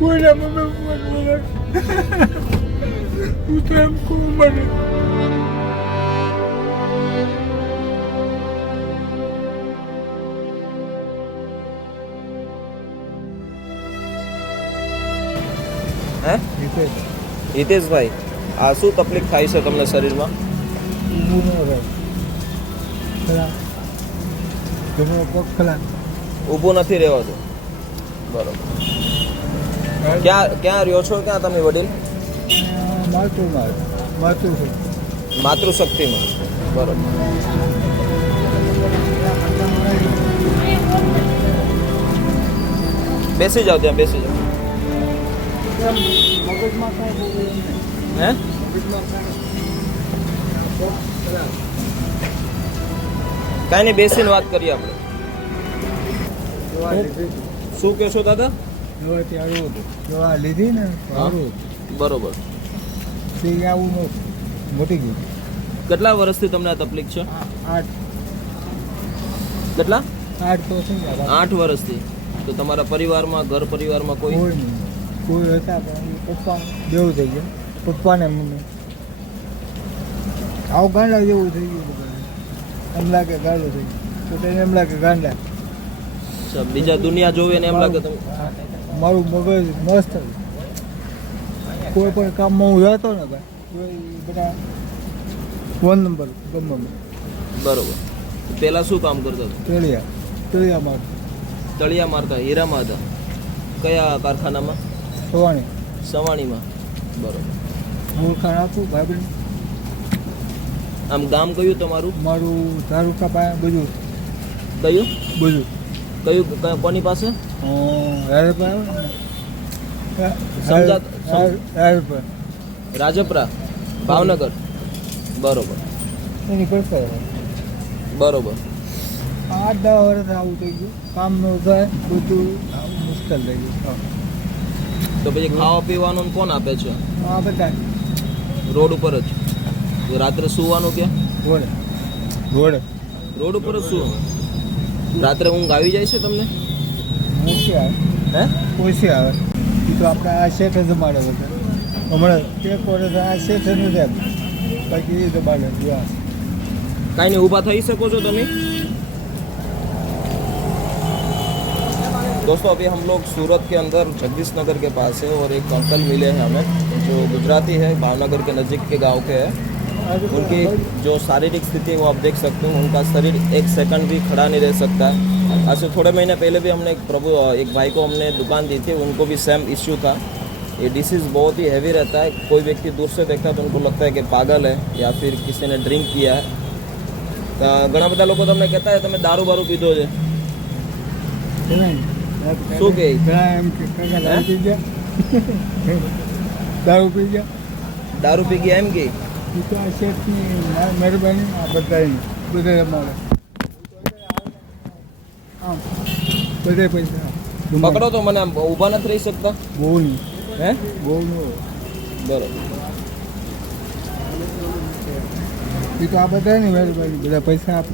કોઈના મમ્મી બોલે હું તો એમ કહું મને હે હિતેશભાઈ આ શું તકલીફ થાય છે તમને શરીરમાં? ઊભું નથી રહેવાતું. બરોબર. ક્યાં રહ્યો છો? ક્યાં તમે વડીલ? માતૃશક્તિમાં. બરોબર. બેસી જાઓ, ત્યાં બેસી જાઓ. હે કાંઈ નહીં, બેસીને વાત કરીએ આપણે. શું કહેશો દાદા? દવા લીધી ને બરોબર. આવું મોટી ગઈ. કેટલા વર્ષથી તમને આ તકલીફ છે? 8 કેટલા? 8 તો થઈ ગયા. 8 વર્ષથી. તો તમારા પરિવારમાં, ઘર પરિવારમાં કોઈ નહીં? કોઈ હતા પણ પપ્પા જેવું થઈ ગયા. પપ્પાને મમ્મી આવું ગાંડા જેવું થઈ ગયું. એમ લાગે ગાંડો થઈ ગયો તો એમ લાગે ગાંડા. બીજા દુનિયા જોવે ને એમ લાગે તમે. મારું મગજ મસ્ત કોઈ પણ કામમાં હું જતો ને ભાઈ બધા 1 નંબર ગમે. બરોબર. પહેલા શું કામ કરતા હતા? તળિયા મારતા. હીરામાં હતા. કયા કારખાનામાં? સવાણીમાં. બરોબર. મૂળખાણ આપું ભાઈ. આમ ગામ કયું તમારું? મારું ધારુકા પાસે બધું. કયું બધું? કયું કોની પાસે? રાજપરા, ભાવનગર. બરોબર. એની કરતા બરોબર. 8-10 વર્ષ આવું થઈ ગયું. કામ ન થાય, બધું મુશ્કેલ થઈ ગયું. તો પછી ખાવા પીવાનું કોણ આપે છે? આ બધા રોડ ઉપર જ. રાત્રે સુવાનું ક્યાં? રોડ ઉપર જ સુવાનું. રાત્રે ઊંઘ આવી જાય છે તમને? ઓછી આવે. હે? ઓછી આવે. એ તો આપણે આ શેઠ જમાડે બધા. હમણાં 1 વર્ષ આ શેઠ નથી આપી. બાકી એ જમાડે. કાંઈ નહીં, ઊભા થઈ શકો છો તમે? दोस्तों अभी हम लोग सूरत के अंदर जगदीश नगर के पास है और एक अंकल मिले हैं हमें जो गुजराती है, भावनगर के नज़दीक के गांव के हैं. उनकी जो शारीरिक स्थिति है वो आप देख सकते हो. उनका शरीर 1 सेकंड भी खड़ा नहीं रह सकता है. आज से थोड़े महीने पहले भी हमने एक भाई को हमने दुकान दी थी. उनको भी सेम इश्यू था. ये डिसीज़ बहुत ही हैवी रहता है. कोई व्यक्ति दूर से देखता है तो उनको लगता है कि पागल है या फिर किसी ने ड्रिंक किया है. ઘણા બધા લોકો તમને કહેતા હોય તમે દારૂ બારૂ પીધો છે. શું કહે? દારૂ પી ગયા. દારૂ પી ગયા એમ કે? શેઠની મહેરબાની આ બધાની બધે અમારે આમ બધે પૈસા પકડો તો મને. આમ ઊભા નથી રહી શકતા? બહુ નહીં. હે? બહુ નો. બરોબર. એ તો આ બધાની મહેરબાની, બધા પૈસા આપે.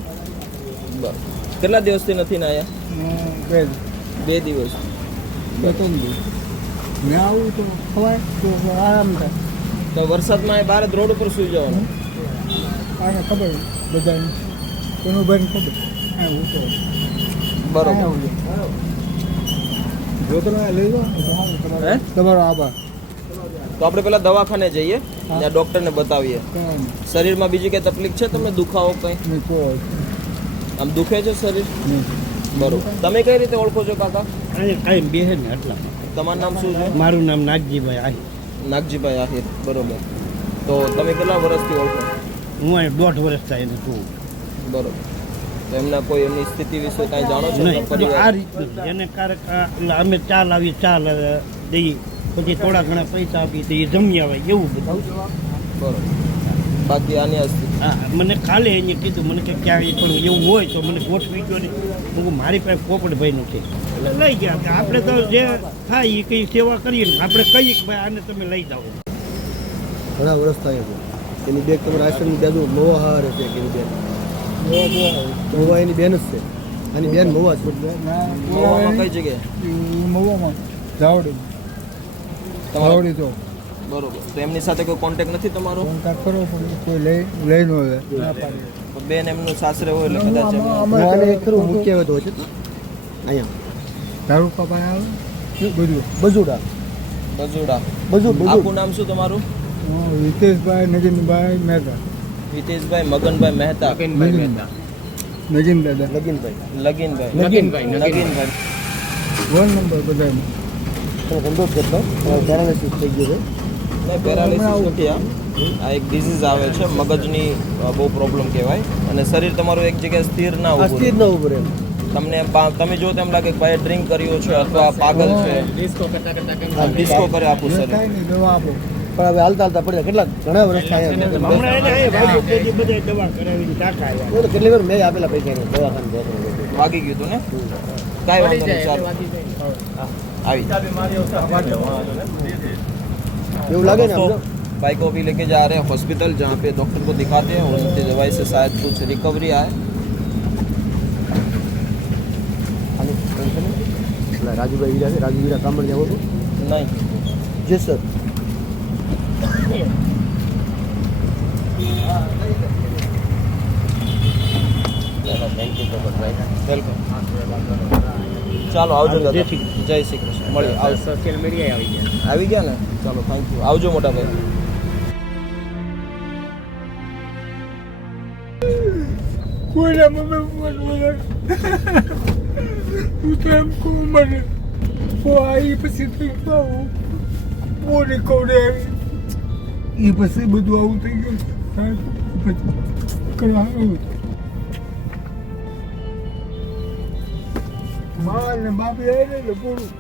બરાબર. કેટલા દિવસથી નથી ને આયા? 2 દિવસ. મેં આવું તો ખવાય તો આરામ થાય. તો વરસાદમાં એ બહાર જ રોડ ઉપર સુઈ જવાનું. આને ખબર બધાને કોનું ભાઈને ખબર. બરોબર. જો તમે લઈ જાઓ તમારો આભાર. તો આપણે પેલા દવાખાને જઈએ, ત્યાં ડૉક્ટરને બતાવીએ. શરીરમાં બીજી કઈ તકલીફ છે તમને? દુખાવો કઈ? આમ દુખે છે શરીર? બરોબર. તમે કઈ રીતે ઓળખો છો કાકા? કાંઈ બેહે ને આટલા. તમારું નામ શું છે? મારું નામ નાગજીભાઈ આહિર. નાગજીભાઈ આહિર. બરોબર. તો તમે કેટલા વર્ષથી ઓળખો? હું અહીં 1.5 વર્ષ થાય એને છું. બરોબર. તો એમના કોઈ એમની સ્થિતિ વિશે કાંઈ જાણો છો? નહીં, આ રીતનું એને ક્યારેક અમે ચા લાવીએ, ચા દઈએ, પછી થોડા ઘણા પૈસા આપીએ તો એ જમી આવે, એવું બધું. બરોબર. બાકી આની હા, મને ખાલી એને કીધું મને કે ક્યાંય પણ એવું હોય તો મને ગોઠવી ગયો ને. હું મારી પાસે પોપટભાઈનું છે એટલે લઈ ગયા. કે આપણે તો જે થાય એ કંઈ સેવા કરીએ ને આપણે કહીએ કે ભાઈ આને તમે લઈ જાઓ. ઘણા વર્ષ થાય છે. એની બેગ તમારા આશ્રમની બાજુ મોવા હારે છે કે એની બેન મોવા એની બેન જ છે. આની બેન મોવા છે. મોવામાં કઈ જગ્યાએ? મોવામાં જાવડે. તમારો આવડી તો બરોબર. તો એમની સાથે કોઈ કોન્ટેક્ટ નથી તમારો? કોન્ટેક્ટ કરો પણ કોઈ લઈ ન લે ના પાડી. તો બેન એમનું સાસરે હોય એટલે કદાચ એમનું- અમારે મુખ્ય હતો છે અહીંયા દારૂ કપાય આવે બધું બજુડા બજુડા. બજુ આખું નામ શું તમારું? હિતેશભાઈ નજીનભાઈ મહેતા હિતેશભાઈ મગનભાઈ મહેતા. નજીન દાદા લગીનભાઈ નગીનભાઈ. ફોન નંબર બધામાં તમે ધંધો જ કેટલો પેરાલિસિસ થઈ ગયો છે પેરાલિસિસ નથી આ એક ડિઝીઝ આવે છે મગજની બહુ પ્રોબ્લેમ કહેવાય અને શરીર તમારું એક જગ્યાએ સ્થિર ના આ ઊભું સ્થિર રહે. ન ઉભું રહે તમને તમે જો તેમ લાગે કે ભાઈ ડ્રિંક કર્યો છે અથવા પાગલ છે ડિસ્કો કરે આપું જે શરીર. થાય ને દવા આપો પણ હવે હાલતા હાલતા પડે કેટલા ઘણા વર્ષ થયા છે. હમણાં એને એ ભાઈ તેથી બધા દવા કરાવીને ટાંકા આવ્યા. તો કેટલી વાર મેં આપેલા પૈસા દવાખાને જતો વાગી ગયું હતું ને કાંઈ વાંધો નહીં ચાલો આવી એવું લાગે ને दोस्तों, भाई को अभी लेके जा रहे हैं हॉस्पिटल जहाँ पे डॉक्टर को दिखाते हैं और उनकी दवाई से शायद कुछ रिकवरी आए. રાજુભાઈ હીરા છે રાજુ હીરા કામર જાવ છો नहीं જી સર वेलकम. ચાલો આવજો દાદા. જય શ્રી કૃષ્ણ. મળીએ. આવજો. સોશિયલ મીડિયા આવી ગયા ને ચાલો થેન્ક યુ. આવજો મોટા ભાઈ. કોઈના મમ્મી હું તો એમ કહું મને આવી પછી પાવું બોને કવડે આવી એ પછી બધું આવું થઈ ગયું પછી કરવા આવ્યું મા ને બાપી આવી ને એટલે પૂરું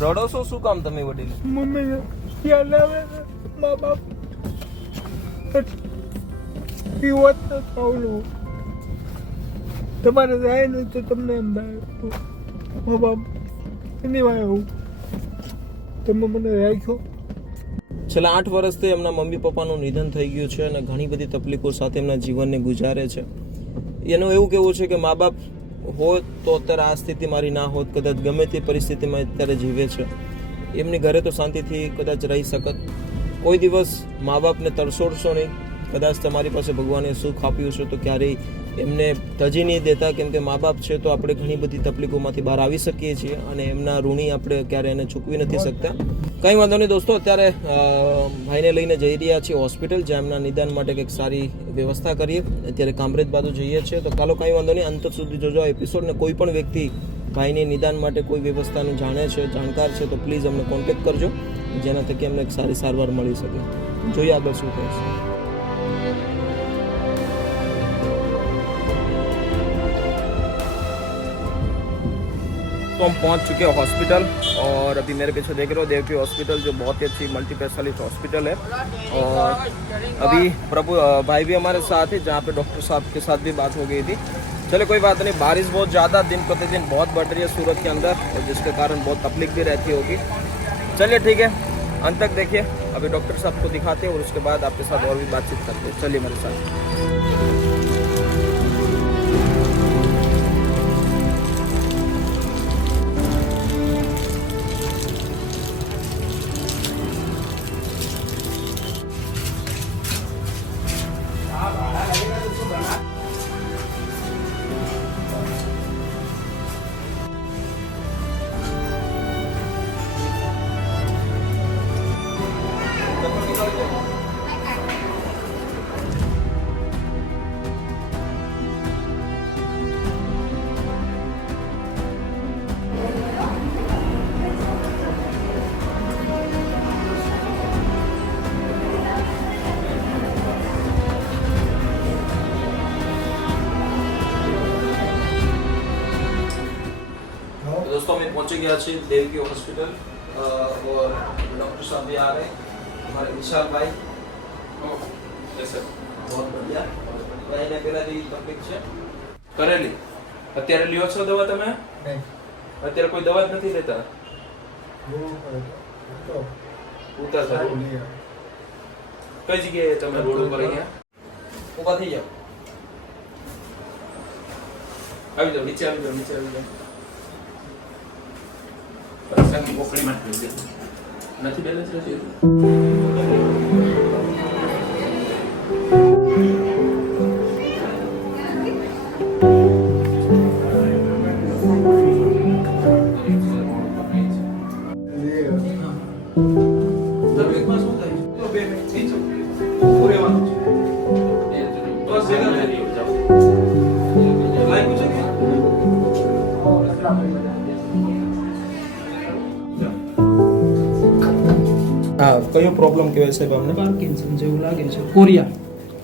રડો છો શું કામ તમે વડીલ? મમ્મીને ખ્યાલ આવે ને મા બાપ એ વાત ન થાવલું તમારે જાય ને તો તમને એમ થાય મા બાપ એની વાય આવું તમે મને રાખ્યો. છેલ્લા 8 વર્ષથી એમના મમ્મી પપ્પાનું નિધન થઈ ગયું છે અને ઘણી બધી તકલીફો સાથે એમના જીવનને ગુજારે છે. એનું એવું કહેવું છે કે મા બાપ હોત તો અત્યારે આ સ્થિતિ મારી ના હોત, કદાચ ગમે તે પરિસ્થિતિમાં અત્યારે જીવે છે. એમની ઘરે તો શાંતિથી કદાચ રહી શકત. કોઈ દિવસ મા બાપને તરસોડશો નહીં. કદાચ તમારી પાસે ભગવાને સુખ આપ્યું છે તો ક્યારેય એમને તજી નહીં દેતા, કેમ કે મા બાપ છે તો આપણે ઘણી બધી તકલીફોમાંથી બહાર આવી શકીએ છીએ અને એમના ઋણી આપણે ક્યારે એને ચૂકવી નથી શકતા. કંઈ વાંધો નહીં દોસ્તો, અત્યારે ભાઈને લઈને જઈ રહ્યા છીએ હોસ્પિટલ, જ્યાં એમના નિદાન માટે કંઈક સારી વ્યવસ્થા કરીએ. અત્યારે કામરેજ બાજુ જઈએ છીએ તો કાલો કંઈ વાંધો નહીં, અંત સુધી જોજો આ એપિસોડ. ને કોઈ પણ વ્યક્તિ ભાઈને નિદાન માટે કોઈ વ્યવસ્થાનું જાણે છે, જાણકાર છે તો પ્લીઝ અમને કોન્ટેક્ટ કરજો, જેના થકી અમને એક સારી સારવાર મળી શકે. જોઈએ આગળ શું થાય છે. तो हम पहुंच चुके हैं हॉस्पिटल और अभी मेरे पीछे देख रहे हो देवकी हॉस्पिटल, जो बहुत ही अच्छी मल्टी स्पेशलिस्ट हॉस्पिटल है. और अभी प्रभु भाई भी हमारे साथ है, जहाँ पे डॉक्टर साहब के साथ भी बात हो गई थी. चलो कोई बात नहीं, बारिश बहुत ज़्यादा दिन प्रतिदिन बहुत बढ़ रही है सूरत के अंदर, और जिसके कारण बहुत तकलीफ भी रहती होगी. चलिए ठीक है, अंत तक देखिए. अभी डॉक्टर साहब को दिखाते हैं और उसके बाद आपके साथ और भी बातचीत करते हैं. चलिए मेरे साथ. दोस्तों मैं पहुंचे गया छी देवकी हॉस्पिटल और डॉक्टर साहब भी आ रहे हैं, हमारे विशाल भाई. સર बहुत बढ़िया. ભાઈને પેલા જે તકલીફ છે કરેલી અત્યારે લ્યો છો દવા તમે? નહીં અત્યારે કોઈ દવા જ નથી લેતા? બહુ તો ઉતાર સર કઈ જગ્યાએ તમે રોડ ઉપર અહીંયા? ઊભા થઈ જાઓ. આવી જાઓ નીચે આવી જાઓ નીચે આવી જાઓ પૈસાની પોકળીમાં જ લઈ જાઓ. નથી બેલેન્સ નથી તબિયતમાં શું થાય તો 2 મિનિટ થઈ જાઓ ઊભું રહેવાનું છે બસ ભેગા થઈ રહ્યો જાઓ લાગ્યું છે કે હા કયો પ્રોબ્લેમ કહેવાય સાહેબ અમને પાર્કિન્સન જેવું લાગે છે કોરિયા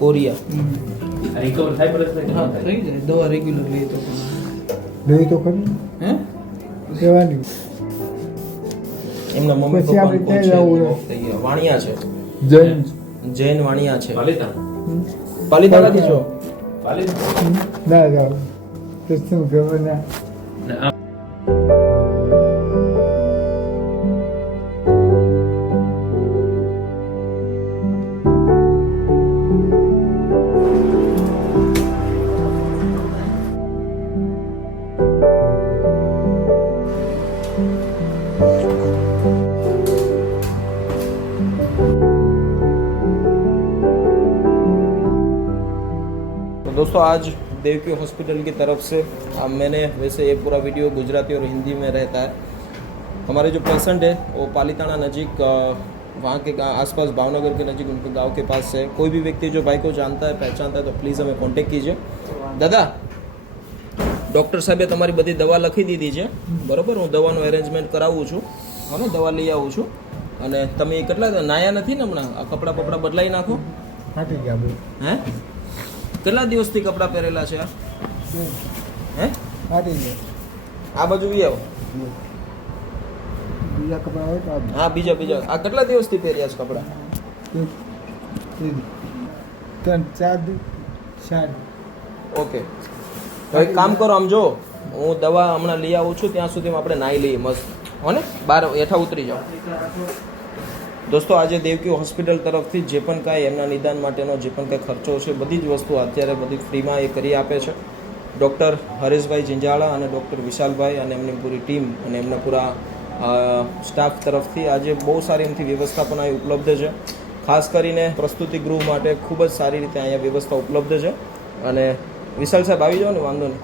કોરિયા રિકવર થાય બરાબર હા થઈ જાય દવા રેગ્યુલર લઈએ તો નહીં તો ખરું હે સેવાની એમના મમ્મી પછી આપણે પપ્પા ક્યાં જવું હોય? વાણિયા છે જૈન જૈન વાણિયા છે પાલિતાણા પાલિતાણાથી છો પાલિતાણા ના જાવ તો શું ખબર ના ને આ तो दोस्तों आज देवकी हॉस्पिटल की तरफ से मैंने वैसे ये पूरा वीडियो गुजराती और हिंदी में रहता है। हमारे जो पेशेंट है वो पालिताना नज़ीक वहाँ के आसपास भावनगर के नज़ीक उनके गांव के पास है। कोई भी व्यक्ति जो भाई को जानता है पहचानता है तो प्लीज़ हमें कॉन्टेक्ट कीजिए। दादा ડૉક્ટર સાહેબે તમારી બધી દવા લખી દીધી છે બરાબર, હું દવાનું એરેન્જમેન્ટ કરાવું છું, હા દવા લઈ આવું છું. અને તમે કેટલા નાયા નથી ને હમણાં? આ કપડાં બપડા બદલાઈ નાખો. ફાટી ગયા બહુ હે કેટલા દિવસથી કપડાં પહેરેલા છે આ? હે ફાટી ગયા આ બાજુ બી આવો. બીજા કપડા હોય તો હા બીજા આ કેટલા દિવસથી પહેર્યા છે કપડાં? 3-4 સારું ઓકે તો એક કામ કરો, આમ જો હું દવા હમણાં લઈ આવું છું ત્યાં સુધીમાં આપણે નાહી લઈએ મસ્ત, હો ને? બહાર હેઠા ઉતરી જાઓ. દોસ્તો આજે દેવકી હોસ્પિટલ તરફથી જે પણ કાંઈ એમના નિદાન માટેનો જે પણ કાંઈ ખર્ચો છે બધી જ વસ્તુ અત્યારે બધી ફ્રીમાં એ કરી આપે છે. ડૉક્ટર હરેશભાઈ જિંજાળા અને ડૉક્ટર વિશાલભાઈ અને એમની પૂરી ટીમ અને એમના પૂરા સ્ટાફ તરફથી આજે બહુ સારી એમથી વ્યવસ્થા પણ અહીં ઉપલબ્ધ છે. ખાસ કરીને પ્રસ્તુતિ ગૃહ માટે ખૂબ જ સારી રીતે અહીંયા વ્યવસ્થા ઉપલબ્ધ છે. અને વિશાલ સાહેબ આવી જાઓ ને, વાંધો નહીં,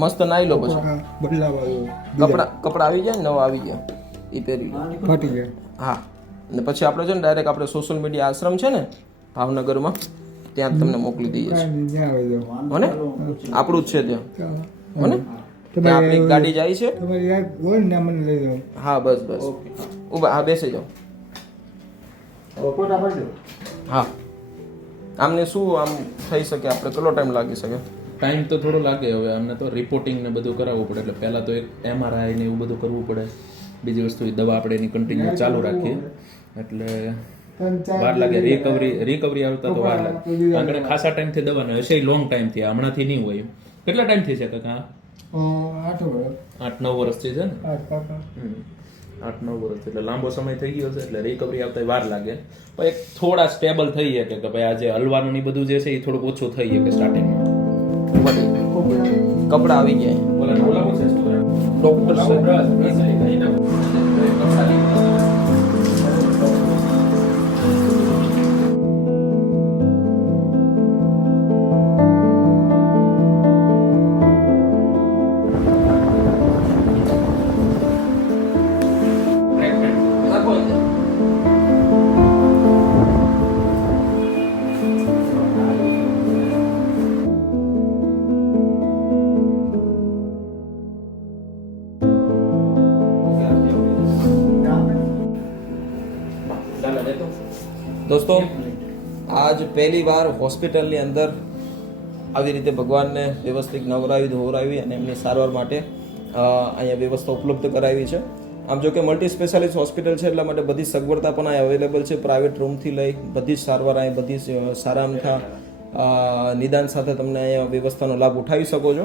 મસ્ત નાહી લો. પછી કપડા આવી જાય ને, નવા આવી ગયા એ પહેરી લો. ફાટી ગયા હા અને પછી આપણે છે ને ડાયરેક્ટ આપણે સોશિયલ મીડિયા આશ્રમ છે ને ભાવનગરમાં ત્યાં તમને મોકલી દઈએ છીએ, હો ને? આપણું જ છે ત્યાં, હો ને? ત્યાં આપણી ગાડી જાય છે. તમારી યાદ હોય ને મને લઈ જાઓ. હા બસ ઉભા, હા બેસી જાઓ. હા આમને શું આમ થઈ શકે? આપણે કેટલો ટાઈમ લાગી શકે? ટાઈમ તો થોડો લાગે. હવે અમને તો રિપોર્ટિંગ ને બધું કરાવવું પડે, એટલે પહેલા તો એક MRI ને એવું બધું કરવું પડે. બીજી વસ્તુ એ દવા આપણે એની કન્ટિન્યુ ચાલુ રાખીએ એટલે વાર લાગે. રિકવરી આવતા તો વાર લાગે. કારણ કે ખાસા ટાઈમથી દવાને હશે, લોંગ ટાઈમથી, હમણાંથી નહીં હોય. કેટલા ટાઈમથી છે કાકા? 8-9 વર્ષથી છે ને? 8-9 વર્ષ એટલે લાંબો સમય થઈ ગયો છે, એટલે રિકવરી આવતા વાર લાગે. પણ એક થોડા સ્ટેબલ થઈ શકે કે ભાઈ આજે હલવાનું ની બધું જે છે એ થોડુંક ઓછું થઈ શકે સ્ટાર્ટિંગમાં. કપડા આવી ગયા. ડૉક્ટર दोस्तों आज पहली बार હોસ્પિટલની અંદર આવી રીતે ભગવાનને વ્યવસ્થિત નવરાવી ધોવરાવી અને એમની સારવાર માટે અહીંયા વ્યવસ્થા ઉપલબ્ધ કરાવી છે. આમ જો કે મલ્ટી સ્પેશિયાલિસ્ટ હોસ્પિટલ છે એટલા માટે બધી સગવડતા પણ અહીં અવેલેબલ છે. પ્રાઇવેટ રૂમથી લઈ બધી જ સારવાર અહીં બધી સારા અમથા નિદાન સાથે તમને અહીંયા વ્યવસ્થાનો લાભ ઉઠાવી શકો છો.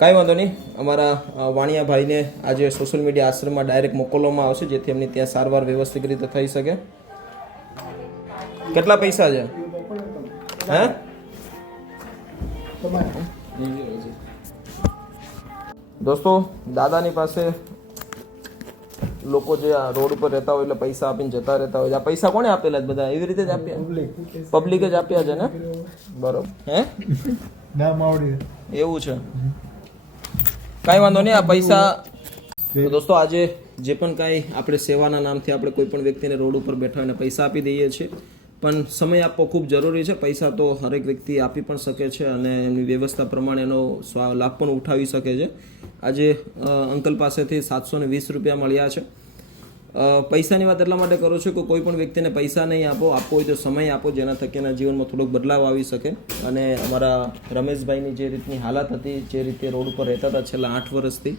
કાંઈ વાંધો નહીં, અમારા વાણિયા ભાઈને આજે સોશિયલ મીડિયા આશ્રમમાં ડાયરેક્ટ મોકલવામાં આવશે જેથી એમની ત્યાં સારવાર વ્યવસ્થિત રીતે થઈ શકે. કેટલા પૈસા છે? હે દોસ્તો દાદાની પાસે લોકો જે આ રોડ ઉપર રહેતા હોય એટલે પૈસા આપીને જતા રહેતા હોય, આ પૈસા કોણે આપેલા છે બધા? એવી રીતે જ આપ્યા? પબ્લિકે જ આપ્યા છે ને? બરોબર. હે નામ આવડી એવું છે, કાંઈ વાંધો નહીં. આ પૈસા તો દોસ્તો આજે જે પણ કાંઈ આપણે સેવાના નામથી આપણે કોઈ પણ વ્યક્તિને રોડ ઉપર બેઠા હોય એને પૈસા આપી દઈએ છીએ, પણ સમય આપવો ખૂબ જરૂરી છે. પૈસા તો હરેક વ્યક્તિ આપી પણ શકે છે અને એમની વ્યવસ્થા પ્રમાણે એનો લાભ પણ ઉઠાવી શકે છે. આજે અંકલ પાસેથી 720 રૂપિયા મળ્યા છે. પૈસાની વાત એટલા માટે કરું છું કે કોઈ પણ વ્યક્તિને પૈસા નહીં આપો હોય તો સમય આપો, જેના થકી એના જીવનમાં થોડોક બદલાવ આવી શકે. અને અમારા રમેશભાઈની જે રીતની હાલત હતી, જે રીતે રોડ ઉપર રહેતા હતા છેલ્લા 8 વર્ષથી,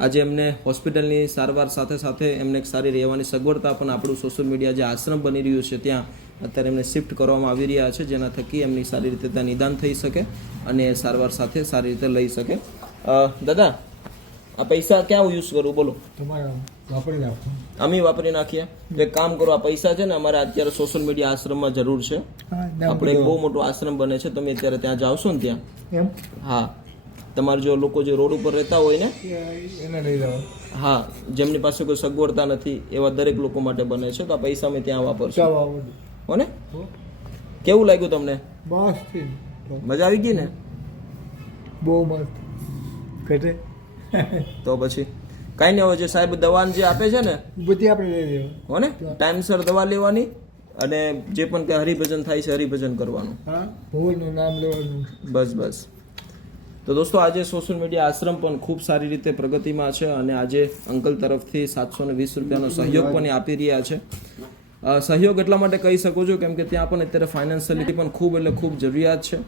આજે એમને હોસ્પિટલની સારવાર સાથે સાથે એમને એક સારી રહેવાની સગવડતા પણ આપણું સોશિયલ મીડિયા જે આશ્રમ બની રહ્યું છે ત્યાં અત્યારે એમને શિફ્ટ કરવામાં આવી રહ્યા છે, જેના થકી એમની સારી રીતે ત્યાં નિદાન થઈ શકે અને સારવાર સાથે સારી રીતે લઈ શકે. દાદા, આ પૈસા ક્યાં યુઝ કરું બોલો? તમારા વાપરી નાખો. અમે વાપરી નાખીએ. એક કામ કરો, આ પૈસા છે ને અમારે અત્યારે સોશિયલ મીડિયા આશ્રમમાં જરૂર છે. આપણે એક બહુ મોટો આશ્રમ બને છે, તમે અત્યારે ત્યાં જાવશો ને ત્યાં, એમ હા, તમારે જો લોકો જે રોડ ઉપર રહેતા હોય ને, એને લઈ જાઓ. હા, જેમની પાસે કોઈ સગવડતા નથી એવા દરેક લોકો માટે બને છે. તો આ પૈસા અમે ત્યાં વાપરશું, ચાલો આવો. હો ને? કેવું લાગ્યું તમને? બસ મજા આવી ગઈ ને? બહુ મસ્ત. ઘટે તો પછી કાંઈ નહીં. હવે જે સાહેબ દવા જે આપે છે ને બધી આપણે લઈ લેવા. હો ને, ટાઈમસર દવા લેવાની અને જે પણ કે હરિભજન થાય છે હરિભજન કરવાનું. હા, ભગવાનનું નામ લેવાનું. બસ બસ. તો દોસ્તો આજે સોશિયલ મીડિયા આશ્રમ પણ ખૂબ સારી રીતે પ્રગતિમાં છે અને આજે અંકલ તરફથી 720 રૂપિયાનો સહયોગ પણ એ આપી રહ્યા છે. સહયોગ એટલા માટે કહી શકું છું કેમ કે ત્યાં પણ અત્યારે ફાઇનાન્શિયલી પણ ખૂબ એટલે ખૂબ જરૂરિયાત છે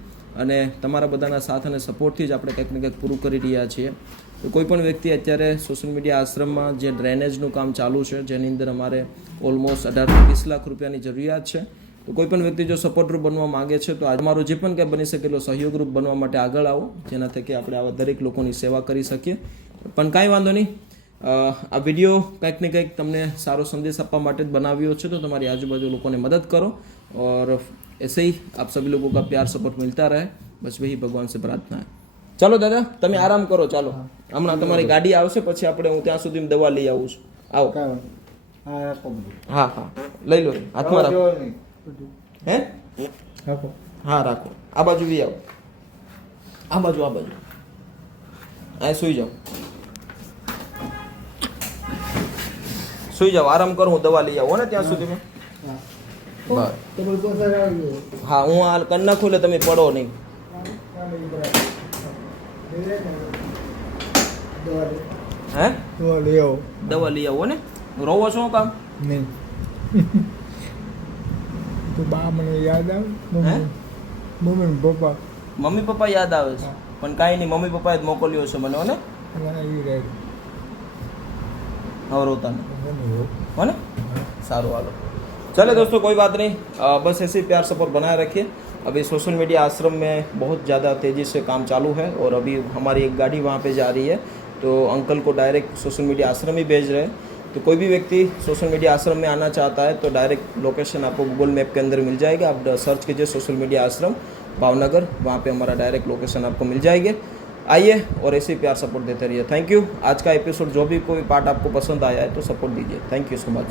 અને તમારા બધાના સાથ અને સપોર્ટથી જ આપણે કંઈક ને કંઈક પૂરું કરી રહ્યા છીએ. તો કોઈ પણ વ્યક્તિ અત્યારે સોશિયલ મીડિયા આશ્રમમાં જે ડ્રેનેજનું કામ ચાલુ છે, જેની અંદર અમારે ઓલમોસ્ટ 18 થી 20 લાખ રૂપિયાની જરૂરિયાત છે, તો કોઈ પણ વ્યક્તિ જો સપોર્ટરૂપ બનવા માંગે છે તો અમારો જે પણ કંઈ બની શકે એટલો સહયોગરૂપ બનવા માટે આગળ આવો, જેના થકી આપણે આવા દરેક લોકોની સેવા કરી શકીએ. પણ કાંઈ વાંધો નહીં, આ વિડીયો કંઈક ને કંઈક તમને સારો સંદેશ આપવા માટે જ બનાવ્યો છે. તો તમારી આજુબાજુ લોકોને મદદ કરો और ऐसे ही आप सभी लोगों का प्यार सपोर्ट मिलता रहे, बस वही भगवान से प्रार्थना है. ચાલો દાદા, તમે આરામ કરો. ચાલો, હમણાં તમારી ગાડી આવશે, પછી આપણે હું ત્યાં સુધી દવા લઈ આવું છું. આવો. હા હા, લઈ લો, હાથમાં રાખો. હે, રાખો. હા રાખો. આ બાજુ બી આવો, આ બાજુ, આ બાજુ. અહીં સુઈ જાઓ, સુઈ જાઓ, આરામ કરો. હું દવા લઈ આવું ને ત્યાં સુધીમાં. હા, હું આ કરી નાખું એટલે તમે પડો નહીં. હે, લઈ આવો. દવા લઈ આવો ને. રોવો છો કામ? નહીં તો બા મને યાદ આવે. હે? મમ્મી ને પપ્પા મમ્મી પપ્પા યાદ આવે છે, પણ કાંઈ નહીં, મમ્મી પપ્પાએ જ મોકલ્યો છે મને. હો ને, મને એ રહે. હવે રોતા નહીં. हो ना, सारो वालो. चले दोस्तों, कोई बात नहीं, बस ऐसे ही प्यार सपोर्ट बनाए रखिए. अभी सोशल मीडिया आश्रम में बहुत ज़्यादा तेज़ी से काम चालू है और अभी हमारी एक गाड़ी वहाँ पे जा रही है, तो अंकल को डायरेक्ट सोशल मीडिया आश्रम ही भेज रहे हैं. तो कोई भी व्यक्ति सोशल मीडिया आश्रम में आना चाहता है तो डायरेक्ट लोकेशन आपको गूगल मैप के अंदर मिल जाएगा. आप सर्च कीजिए सोशल मीडिया आश्रम भावनगर, वहाँ पे हमारा डायरेक्ट लोकेशन आपको मिल जाएंगे. आइए और ऐसे ही प्यार सपोर्ट देते रहिए. Thank you. आज का एपिसोड जो भी कोई पार्ट आपको पसंद आया है तो सपोर्ट दीजिए. Thank you so much.